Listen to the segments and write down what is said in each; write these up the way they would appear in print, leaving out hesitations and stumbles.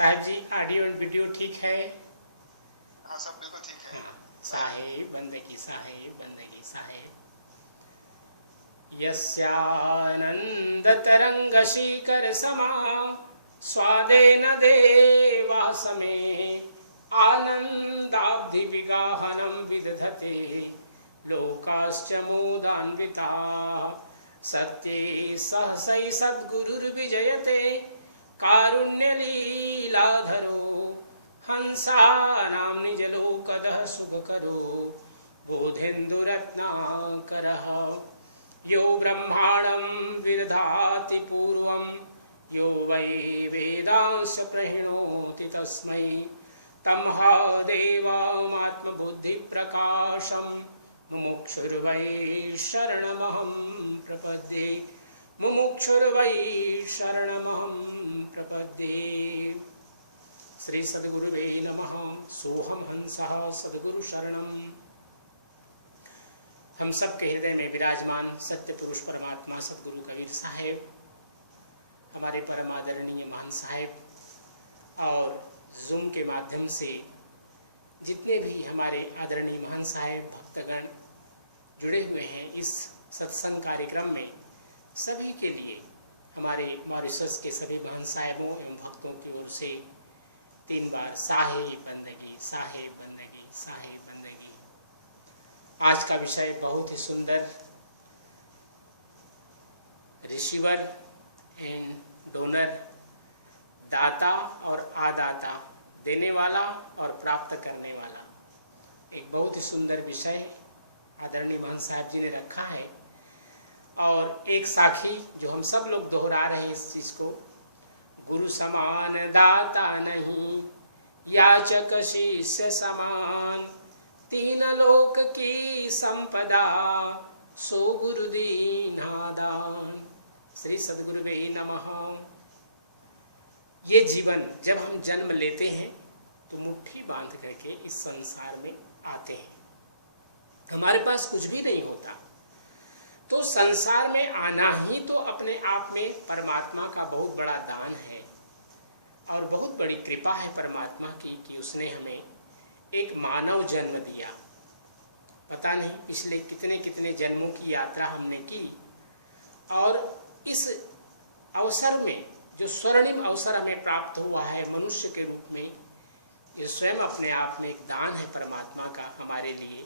साहब जी audio and video ठीक है? हाँ सब बिल्कुल ठीक है साहेब बंदगी साहेब बंदगी साहेब यस्यानंद तरंग शीकर समा स्वादेन देवा समे आनंदाब्धि विगाहनं विदधते लोकाश्च मोदान्विता सत्ये सहसै सद्गुरुर्विजयते कारुण्यलीलाधरो हंसानां निजलोकदः सुखकरो बोधेन्दुरत्नाकरः यो ब्रह्माणं विदधाति पूर्वं यो वै वेदांश प्रणोति तस्मै तमहा देवामात्मबुद्धिप्रकाशं मुमुक्षुर्वै शरणमहं प्रपद्ये मुमुक्षुर्वै शरणमहं प्रपद्ये। श्री सद्गुरुवे नमः। सोहम हंसः सद्गुरु शरणम। हम सब के हृदय में विराजमान सत्य पुरुष परमात्मा सद्गुरु कबीर साहेब, हमारे परम आदरणीय महान साहेब और जूम के माध्यम से जितने भी हमारे आदरणीय महान साहेब भक्तगण जुड़े हुए हैं इस सत्संग कार्यक्रम में, सभी के लिए हमारे मॉरिशस के सभी महान साहेबों एवं भक्तों की ओर से 3 बार साहेब बंदगी साहेब बंदगी साहेब बंदगी। आज का विषय बहुत ही सुंदर, रिसीवर एंड डोनर, दाता और आदाता, देने वाला और प्राप्त करने वाला। एक बहुत ही सुंदर विषय आदरणीय महान साहब जी ने रखा है और एक साखी जो हम सब लोग दोहरा रहे हैं इस चीज को, गुरु समान दाता नहीं याचक शिष्य समान, 3 लोक की संपदा सो गुरु दीना दान। श्री सद्गुरुवे नमः। ये जीवन जब हम जन्म लेते हैं तो मुट्ठी बांध करके इस संसार में आते हैं, हमारे पास कुछ भी नहीं होता, तो संसार में आना ही तो अपने आप में परमात्मा का बहुत बड़ा दान है और बहुत बड़ी कृपा है परमात्मा की कि उसने हमें एक मानव जन्म दिया। पता नहीं पिछले कितने कितने जन्मों की यात्रा हमने की और इस अवसर में जो स्वर्णिम अवसर हमें प्राप्त हुआ है मनुष्य के रूप में, ये स्वयं अपने आप में एक दान है परमात्मा का हमारे लिए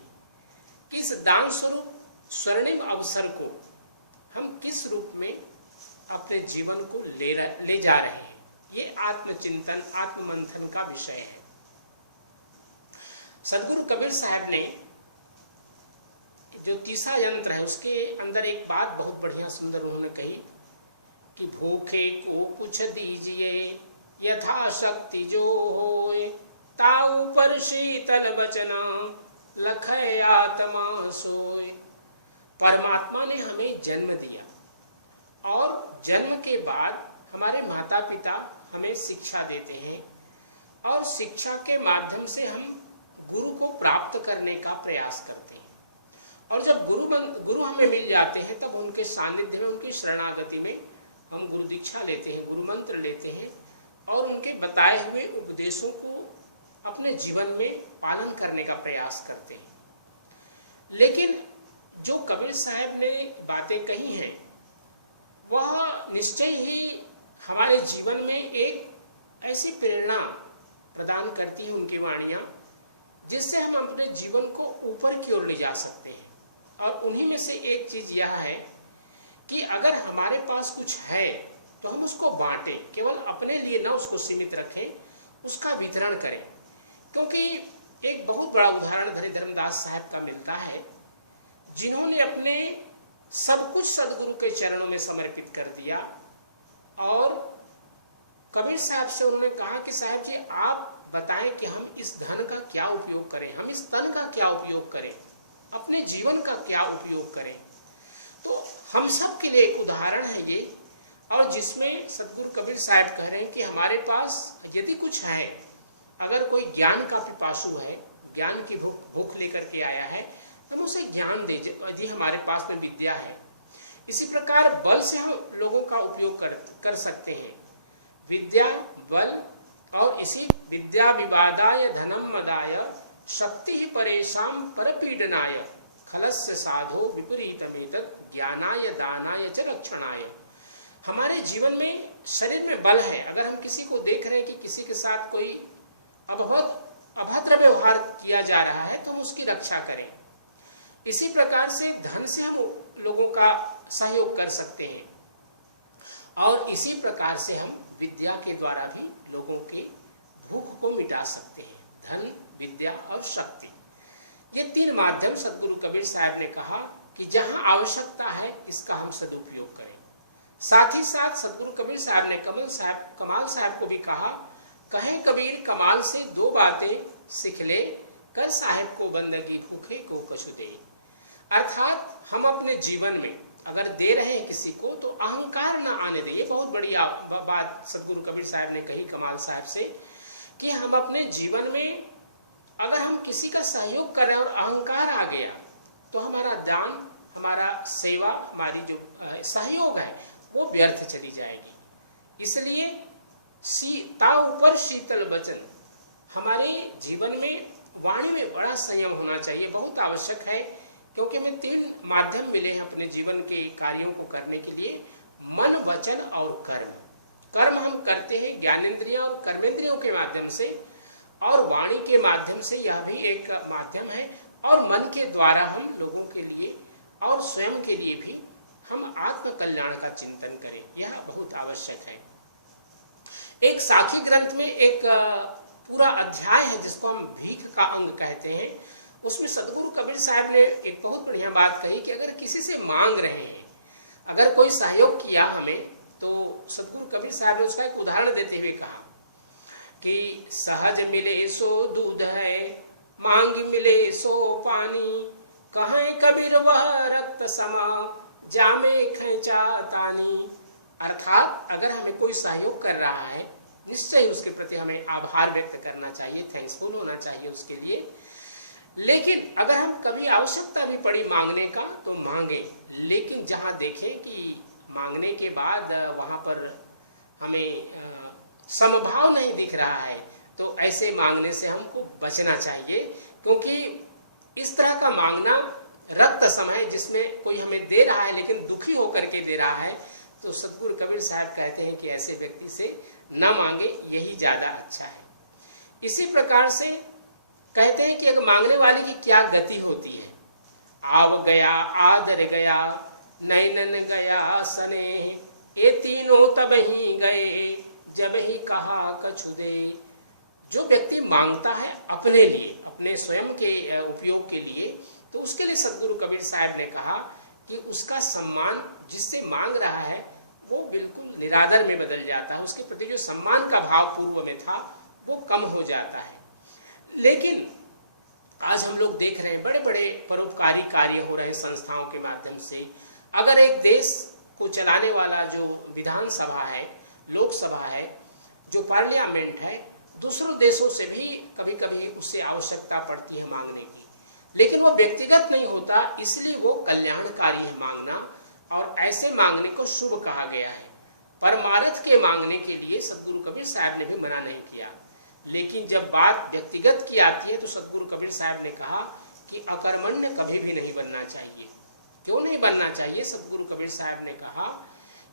कि इस दान स्वरूप स्वर्णिम अवसर को हम किस रूप में अपने जीवन को ले जा रहे हैं, ये आत्मचिंतन आत्ममंथन का विषय है। सद्गुरु कबीर साहब ने जो तीसरा यंत्र है उसके अंदर एक बात बहुत बढ़िया सुंदर उन्होंने कही कि भूखे को कुछ दीजिए यथाशक्ति जो होए, ताऊ पर शीतल बचना लखय आत्मा सोए। परमात्मा ने हमें जन्म दिया और जन्म के बाद हमारे माता पिता हमें शिक्षा देते हैं और शिक्षा के माध्यम से हम गुरु को प्राप्त करने का प्रयास करते हैं और जब गुरु हमें मिल जाते हैं तब उनके सानिध्य में, उनकी शरणागति में हम गुरु दीक्षा लेते हैं, गुरु मंत्र लेते हैं और उनके बताए हुए उपदेशों को अपने जीवन में पालन करने का प्रयास करते हैं। लेकिन जो कबीर साहब ने बातें कही हैं वह निश्चय ही हमारे जीवन में एक ऐसी प्रेरणा प्रदान करती है उनकी वाणियां, जिससे हम अपने जीवन को ऊपर की ओर ले जा सकते हैं। और उन्हीं में से एक चीज यह है कि अगर हमारे पास कुछ है तो हम उसको बांटें, केवल अपने लिए ना उसको सीमित रखें, उसका वितरण करें। क्योंकि एक बहुत बड़ा उदाहरण धनी धर्मदास साहब का मिलता है, जिन्होंने अपने सब कुछ सदगुरु के चरणों में समर्पित कर दिया और कबीर साहब से उन्होंने कहा कि साहब जी आप बताएं कि हम इस धन का क्या उपयोग करें, हम इस तन का क्या उपयोग करें, अपने जीवन का क्या उपयोग करें। तो हम सब के लिए एक उदाहरण है ये, और जिसमें सद्गुरु कबीर साहब कह रहे हैं कि हमारे पास यदि कुछ है, अगर कोई ज्ञान का पिपासु है, ज्ञान की भूख लेकर के आया है, हम उसे ज्ञान दे जी, हमारे पास में विद्या है। इसी प्रकार बल से हम लोगों का उपयोग कर सकते हैं। विद्या, बल और विद्या विवादाय धनम मदाय शक्ति परेशान परपीडनाय खलस्य साधो विपरीतमेतत् ज्ञानाय दानाय च लक्षणाय। हमारे जीवन में शरीर में बल है, अगर हम किसी को देख रहे हैं कि किसी के साथ कोई अभद्र व्यवहार किया जा रहा है तो हम उसकी रक्षा करें। इसी प्रकार से धन से हम लोगों का सहयोग कर सकते हैं और इसी प्रकार से हम विद्या के द्वारा भी लोगों के भूख को मिटा सकते हैं। धन, विद्या और शक्ति, ये तीन माध्यम सदगुरु कबीर साहब ने कहा कि जहां आवश्यकता है इसका हम सदुपयोग करें। साथ ही साथ सदगुरु कबीर साहब ने कमाल साहब को भी कहा, कहें कबीर कमाल से दो बातें सीख ले, कर साहेब को बंदगी भूखे को कछु दे। अर्थात हम अपने जीवन में अगर दे रहे हैं किसी को तो अहंकार न आने दे। ये बहुत बड़ी बात सदगुरु कबीर साहब ने कही कमाल साहब से कि हम अपने जीवन में अगर हम किसी का सहयोग कर रहे हैं और अहंकार आ गया तो हमारा दान, हमारा सेवा, हमारी जो सहयोग है वो व्यर्थ चली जाएगी। इसलिए ता ऊपर शीतल वचन, हमारे जीवन में वाणी में बड़ा संयम होना चाहिए, बहुत आवश्यक है। क्योंकि हमें तीन माध्यम मिले हैं अपने जीवन के कार्यों को करने के लिए, मन, वचन और कर्म। कर्म हम करते हैं ज्ञानेंद्रियों और कर्मेंद्रियों के माध्यम से, और वाणी के माध्यम से, यह भी एक माध्यम है। और मन के द्वारा हम लोगों के लिए और स्वयं के लिए भी हम आत्म कल्याण का चिंतन करें, यह बहुत आवश्यक है। एक साखी ग्रंथ में एक पूरा अध्याय है जिसको हम भीख का अंग कहते हैं। उसमें सदगुरु कबीर साहब ने एक बहुत बढ़िया बात कही कि अगर किसी से मांग रहे हैं, अगर कोई सहयोग किया हमें, तो सदगुरु कबीर साहब ने उसका एक उदाहरण देते हुए कहा कि सहज मिले सो दूध है, मांग मिले सो पानी, कहें कबीर वह रक्त समा, जामे खैचा तानी। अर्थात अगर हमें कोई सहयोग कर रहा है, निश्चय उसके प्रति हमें आभार व्यक्त करना चाहिए, थैंक्सफुल होना चाहिए उसके लिए। लेकिन अगर हम कभी आवश्यकता भी पड़ी मांगने का तो मांगे, लेकिन जहां देखें कि मांगने के बाद वहां पर हमें समभाव नहीं दिख रहा है तो ऐसे मांगने से हमको बचना चाहिए। क्योंकि इस तरह का मांगना रक्त समय जिसमें कोई हमें दे रहा है लेकिन दुखी होकर के दे रहा है, तो सदगुरु कबीर साहब कहते हैं कि ऐसे व्यक्ति से न मांगे, यही ज्यादा अच्छा है। इसी प्रकार से कहते हैं कि एक मांगने वाले की क्या गति होती है। आव गया, आदर गया, नैनन गया सने, ये तीनों तब ही गए, जब ही कहा कछु दे। जो व्यक्ति मांगता है अपने लिए, अपने स्वयं के उपयोग के लिए, तो उसके लिए सदगुरु कबीर साहब ने कहा कि उसका सम्मान जिससे मांग रहा है वो बिल्कुल निरादर में बदल जाता है, उसके प्रति जो सम्मान का भाव पूर्व में था वो कम हो जाता है। लेकिन आज हम लोग देख रहे हैं बड़े बड़े परोपकारी कार्य हो रहे हैं संस्थाओं के माध्यम से। अगर एक देश को चलाने वाला जो विधानसभा है, लोकसभा है, जो पार्लियामेंट है, दूसरों देशों से भी कभी कभी उससे आवश्यकता पड़ती है मांगने की, लेकिन वो व्यक्तिगत नहीं होता, इसलिए वो कल्याणकारी है मांगना, और ऐसे मांगने को शुभ कहा गया है। परमार्थ के मांगने के लिए सदगुरु कबीर साहब ने भी मना नहीं किया, लेकिन जब बात व्यक्तिगत की आती है तो सदगुरु कबीर साहब ने कहा कि अकर्मण्य कभी भी नहीं बनना चाहिए। क्यों नहीं बनना चाहिए? सदगुरु कबीर साहब ने कहा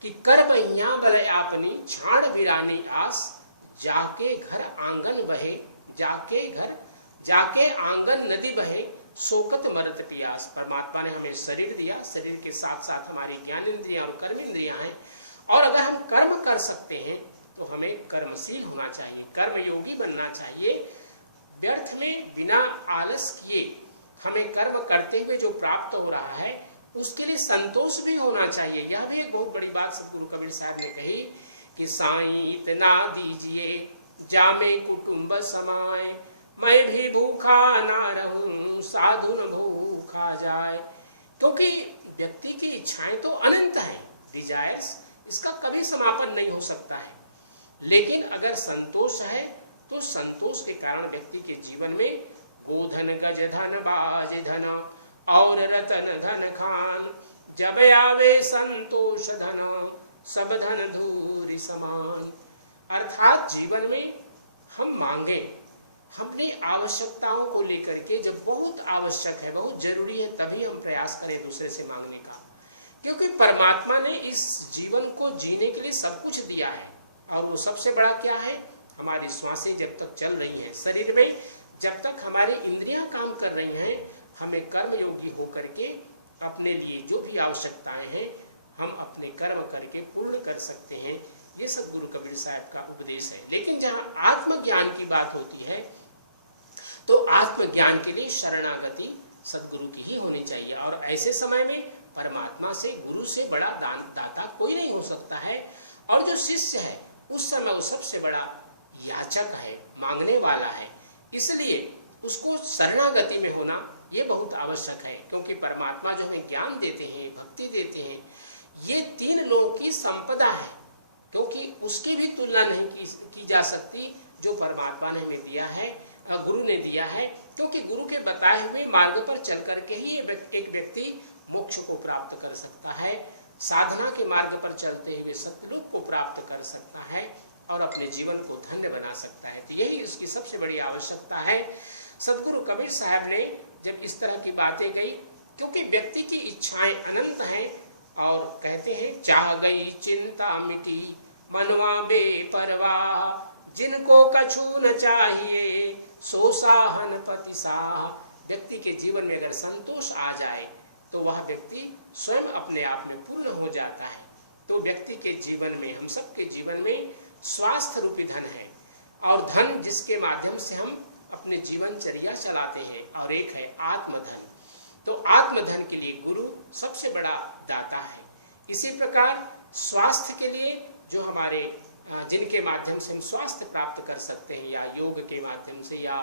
कि कर बहिया बल आपनी, छाड़ वीरानी आस, जाके घर आंगन बहे, जाके आंगन नदी बहे, शोकत मरत पियास। परमात्मा ने हमें शरीर दिया, शरीर के साथ साथ हमारी ज्ञानेंद्रियां और कर्मेंद्रियां हैं, और अगर हम कर्म कर सकते हैं तो हमें कर्मशील होना चाहिए, कर्मयोगी बनना चाहिए। व्यर्थ में बिना आलस किए हमें कर्म करते हुए जो प्राप्त हो रहा है उसके लिए संतोष भी होना चाहिए। यह भी एक बहुत बड़ी बात सदगुरु कबीर साहब ने कही कि साईं इतना दीजिए, जामे कुटुंब समाए, मैं भी भूखा ना रहूं, साधु न भूखा जाए। क्योंकि व्यक्ति की इच्छाएं तो अनंत है, डिजायर्स, इसका कभी समापन नहीं हो सकता है। लेकिन अगर संतोष है तो संतोष के कारण व्यक्ति के जीवन में गोधन गज धन बाज धन और रतन धन खान, जब आवे संतोष धन सब धन धूरी समान। अर्थात जीवन में हम मांगे अपनी आवश्यकताओं को लेकर के, जब बहुत आवश्यक है, बहुत जरूरी है, तभी हम प्रयास करें दूसरे से मांगने का। क्योंकि परमात्मा ने इस जीवन को जीने के लिए सब कुछ दिया है, और वो सबसे बड़ा क्या है, हमारी श्वासें जब तक चल रही हैं शरीर में, जब तक हमारी इंद्रियां काम कर रही हैं, हमें कर्मयोगी होकर के अपने लिए जो भी आवश्यकताएं हैं हम अपने कर्म करके पूर्ण कर सकते हैं। ये सदगुरु कबीर साहब का उपदेश है। लेकिन जहां आत्मज्ञान की बात होती है तो आत्मज्ञान के लिए शरणागति सदगुरु की ही होनी चाहिए, और ऐसे समय में परमात्मा से, गुरु से बड़ा दाता कोई नहीं हो सकता है। और जो शिष्य है उस समय वो सबसे बड़ा याचक है, मांगने वाला है, इसलिए उसको शरणागति में होना ये बहुत आवश्यक है। क्योंकि परमात्मा जो हमें ज्ञान देते हैं, भक्ति देते हैं, ये तीन लोगों की संपदा है, क्योंकि उसकी भी तुलना नहीं की जा सकती जो परमात्मा ने हमें दिया है, गुरु ने दिया है। क्योंकि गुरु के बताए हुए मार्ग पर चल करके ही एक व्यक्ति मोक्ष को प्राप्त कर सकता है, साधना के मार्ग पर चलते हुए सतलोक को प्राप्त कर सकता है और अपने जीवन को धन्य बना सकता है। तो यही उसकी सबसे बड़ी आवश्यकता है। सदगुरु कबीर साहब ने जब इस तरह की बातें कही, क्योंकि व्यक्ति की इच्छाएं अनंत हैं, और कहते हैं चाह गई चिंता मिटी मनवा बेपरवाह, जिनको कछु न चाहिए सो साहन पति साह। व्यक्ति के जीवन में अगर संतोष आ जाए तो वह व्यक्ति स्वयं अपने आप में पूर्ण हो जाता है। तो व्यक्ति के जीवन में, हम सबके जीवन में स्वास्थ्य रूपी धन है, और धन जिसके माध्यम से हम अपने जीवनचर्या चलाते हैं, और एक है आत्मधन। तो आत्मधन के लिए गुरु सबसे बड़ा दाता है। इसी प्रकार स्वास्थ्य के लिए जो हमारे, जिनके माध्यम से हम स्वास्थ्य प्राप्त कर सकते हैं, या योग के माध्यम से, या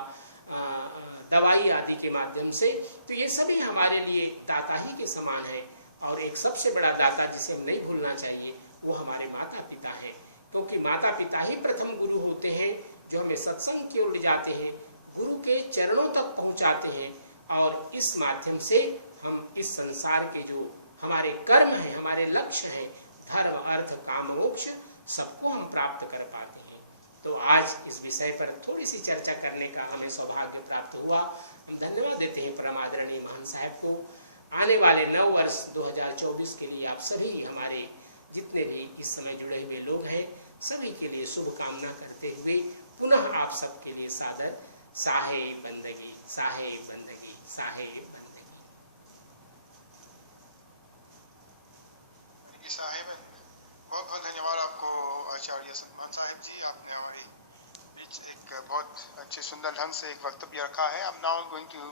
दवाई आदि के माध्यम से, तो ये सभी हमारे लिए दाता ही के समान है। और एक सबसे बड़ा दाता जिसे हम नहीं भूलना चाहिए वो हमारे माता पिता है, क्योंकि माता पिता ही प्रथम गुरु होते हैं, जो हमें सत्संग की ओर ले जाते हैं, गुरु के चरणों तक पहुंचाते हैं, और इस माध्यम से हम इस संसार के जो हमारे कर्म हैं, हमारे लक्ष्य हैं, धर्म अर्थ काम मोक्ष, सबको हम प्राप्त कर पाते हैं। तो आज इस विषय पर थोड़ी सी चर्चा करने का हमें सौभाग्य प्राप्त हुआ। हम धन्यवाद देते हैं परम आदरणीय महंत साहब को। आने वाले नव वर्ष 2024 के लिए आप सभी, हमारे जितने भी इस समय जुड़े हुए लोग हैं, सभी के लिए शुभकामना करते हुए पुनः आप सबके लिए सादर साहे बंदगी, साहे बंदगी, साहे बंदगी। बहुत बहुत धन्यवाद आपको आचार्य सलमान साहिब जी। आपने हमारे बीच एक बहुत अच्छे सुंदर ढंग से एक वक्तव्य रखा है। I'm now going to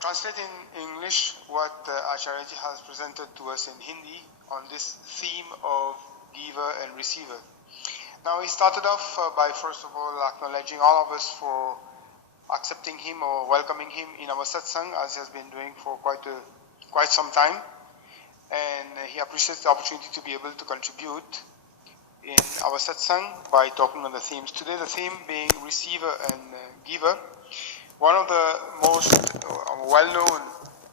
translate in English what Acharya ji has presented to us in Hindi on this theme of giver and receiver. Now he started off by first of all acknowledging all of us for accepting him or welcoming him in our satsang, as he has been doing for quite some time. And he appreciates the opportunity to be able to contribute in our satsang by talking on the themes. Today the theme being receiver and giver. One of the most well-known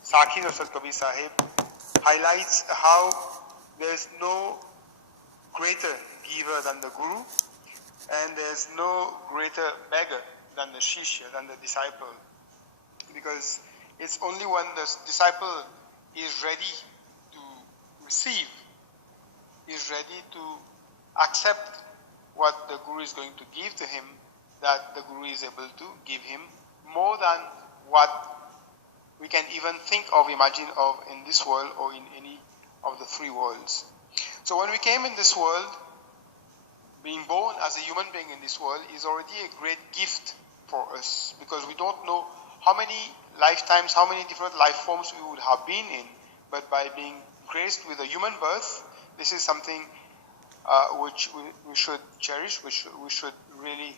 Sakhis of Sat Kabir Sahib highlights how there is no greater giver than the Guru, and there is no greater beggar than the Shishya, than the disciple. Because it's only when the disciple is ready receive, is ready to accept what the Guru is going to give to him, that the Guru is able to give him more than what we can even think of, imagine of in this world or in any of the three worlds. So when we came in this world, being born as a human being in this world is already a great gift for us, because we don't know how many lifetimes, how many different life forms we would have been in, but by being graced with a human birth, this is something which we should cherish, which we should really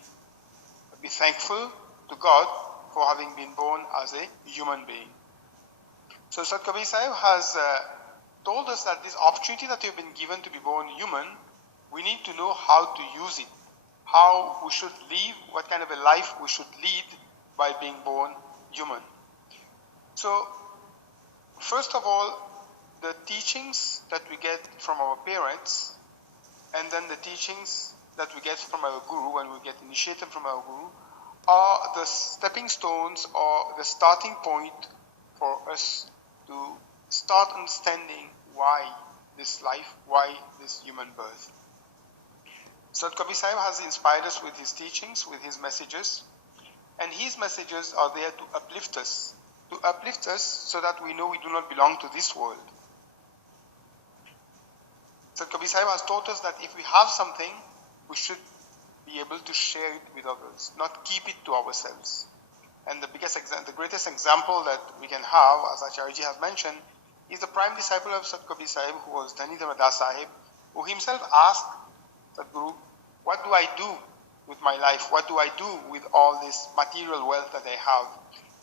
be thankful to God for having been born as a human being. So Sat Kabir Sahib has told us that this opportunity that we have been given to be born human, we need to know how to use it, how we should live, what kind of a life we should lead by being born human. So first of all, the teachings that we get from our parents, and then the teachings that we get from our Guru, when we get initiated from our Guru, are the stepping stones or the starting point for us to start understanding why this life, why this human birth. Sant Kabir Sahib has inspired us with his teachings, with his messages, and his messages are there to uplift us so that we know we do not belong to this world. Sant Kabir Sahib has taught us that if we have something, we should be able to share it with others, not keep it to ourselves. And the greatest example that we can have, as Acharya has mentioned, is the prime disciple of Sant Kabir Sahib, who was Dhani Dharmadas Sahib, who himself asked Sadhguru, what do I do with my life? What do I do with all this material wealth that I have?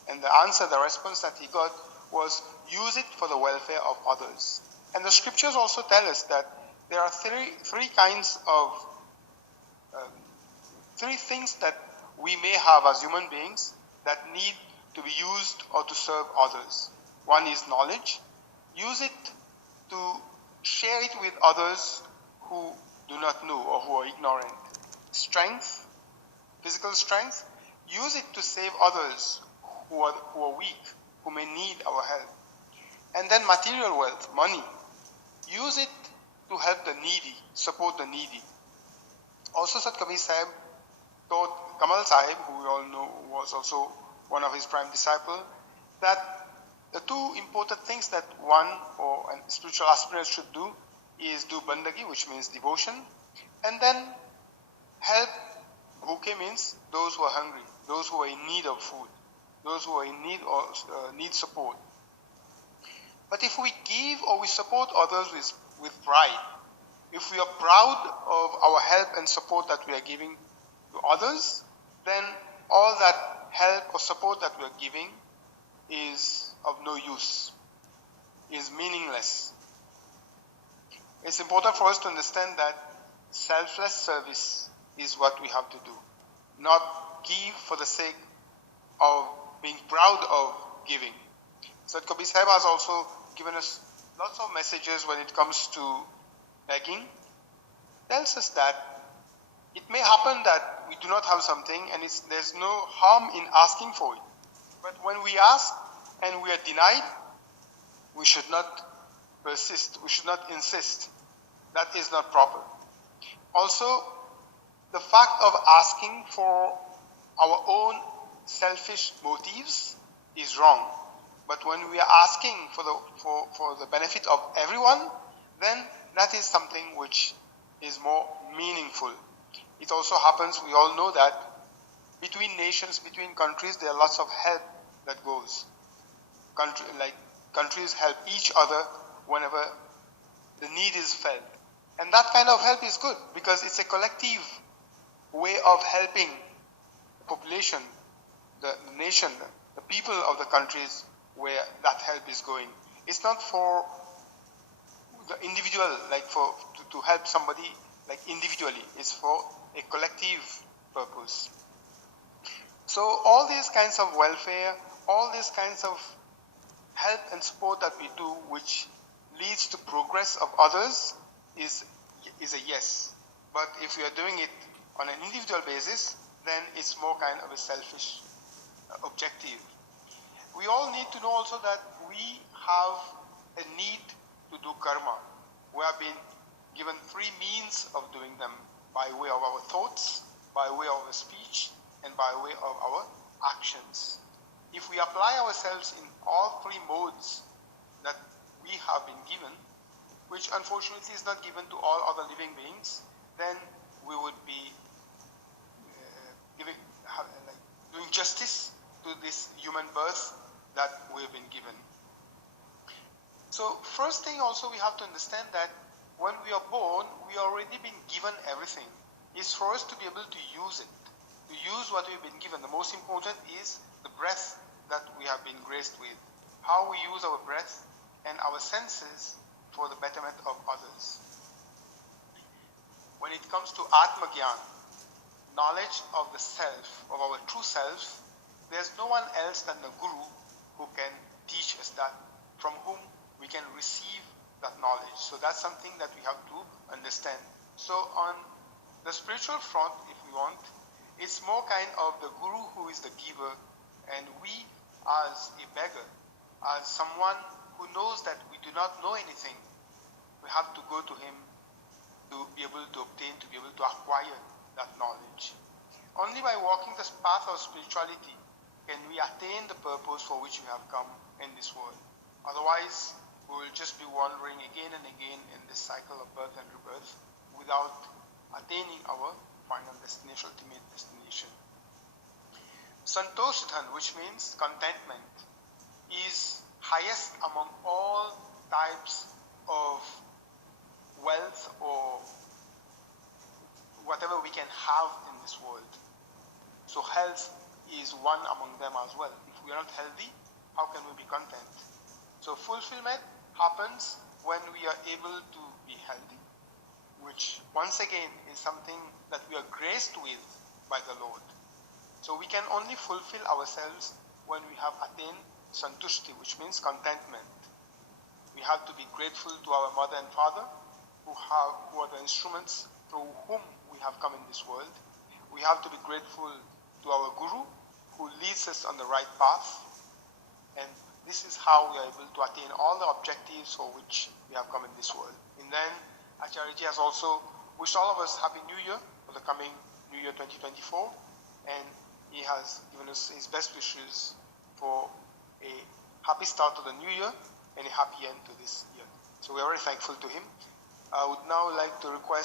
And the answer, the response that he got was, use it for the welfare of others. And the scriptures also tell us that there are three kinds of three things that we may have as human beings that need to be used or to serve others. One is knowledge. Use it to share it with others who do not know or who are ignorant. Strength, physical strength. Use it to save others who are weak, who may need our help. And then material wealth, money. Use it to help the needy, support the needy. Also, Sant Kabir Sahib taught Kamal Sahib, who we all know was also one of his prime disciples, that the two important things that one or a spiritual aspirant should do is do bandagi, which means devotion, and then help. Bhuke means those who are hungry, those who are in need of food, those who are in need or need support. But if we give or we support others with pride, if we are proud of our help and support that we are giving to others, then all that help or support that we are giving is of no use, is meaningless. It's important for us to understand that selfless service is what we have to do, not give for the sake of being proud of giving. Sant Kabir Sahib has also given us lots of messages when it comes to begging. Tells us that it may happen that we do not have something and there's no harm in asking for it. But when we ask and we are denied, we should not persist, we should not insist. That is not proper. Also, the fact of asking for our own selfish motives is wrong. But when we are asking for the benefit of everyone, then that is something which is more meaningful. It also happens, we all know that between nations, between countries, there are lots of help that goes. Countries help each other whenever the need is felt. And that kind of help is good because it's a collective way of helping the population, the nation, the people of the countries where that help is going. It's not for the individual, to help somebody individually. It's for a collective purpose. So all these kinds of welfare, all these kinds of help and support that we do, which leads to progress of others, is a yes. But if we are doing it on an individual basis, then it's more kind of a selfish objective. We all need to know also that we have a need to do karma. We have been given three means of doing them: by way of our thoughts, by way of our speech, and by way of our actions. If we apply ourselves in all three modes that we have been given, which unfortunately is not given to all other living beings, then we would be doing justice to this human birth that we have been given. So first thing also we have to understand that when we are born, we are already been given everything. It's for us to be able to use it, to use what we've been given. The most important is the breath that we have been graced with, how we use our breath and our senses for the betterment of others. When it comes to Atma Gyan, knowledge of the self, of our true self, there's no one else than the Guru who can teach us that, from whom we can receive that knowledge. So that's something that we have to understand. So on The spiritual front, if we want, is more kind of the guru who is the giver, and we as a beggar, as someone who knows that we do not know anything, we have to go to him to be able to obtain, to be able to acquire that knowledge. Only by walking this path of spirituality can we attain the purpose for which we have come in this world. Otherwise, we will just be wandering again and again in this cycle of birth and rebirth without attaining our final destination, ultimate destination. Santoshadhan, which means contentment, is highest among all types of wealth or whatever we can have in this world. So health is one among them as well. If we are not healthy, how can we be content? So fulfillment happens when we are able to be healthy, which once again is something that we are graced with by the Lord. So we can only fulfill ourselves when we have attained santushti, which means contentment. We have to be grateful to our mother and father who are the instruments through whom we have come in this world. We have to be grateful to our guru who leads us on the right path, and this is how we are able to attain all the objectives for which we have come in this world. And then Acharyaji has also wished all of us Happy New Year for the coming New Year 2024, and he has given us his best wishes for a happy start to the new year and a happy end to this year. So we are very thankful to him. I would now like to request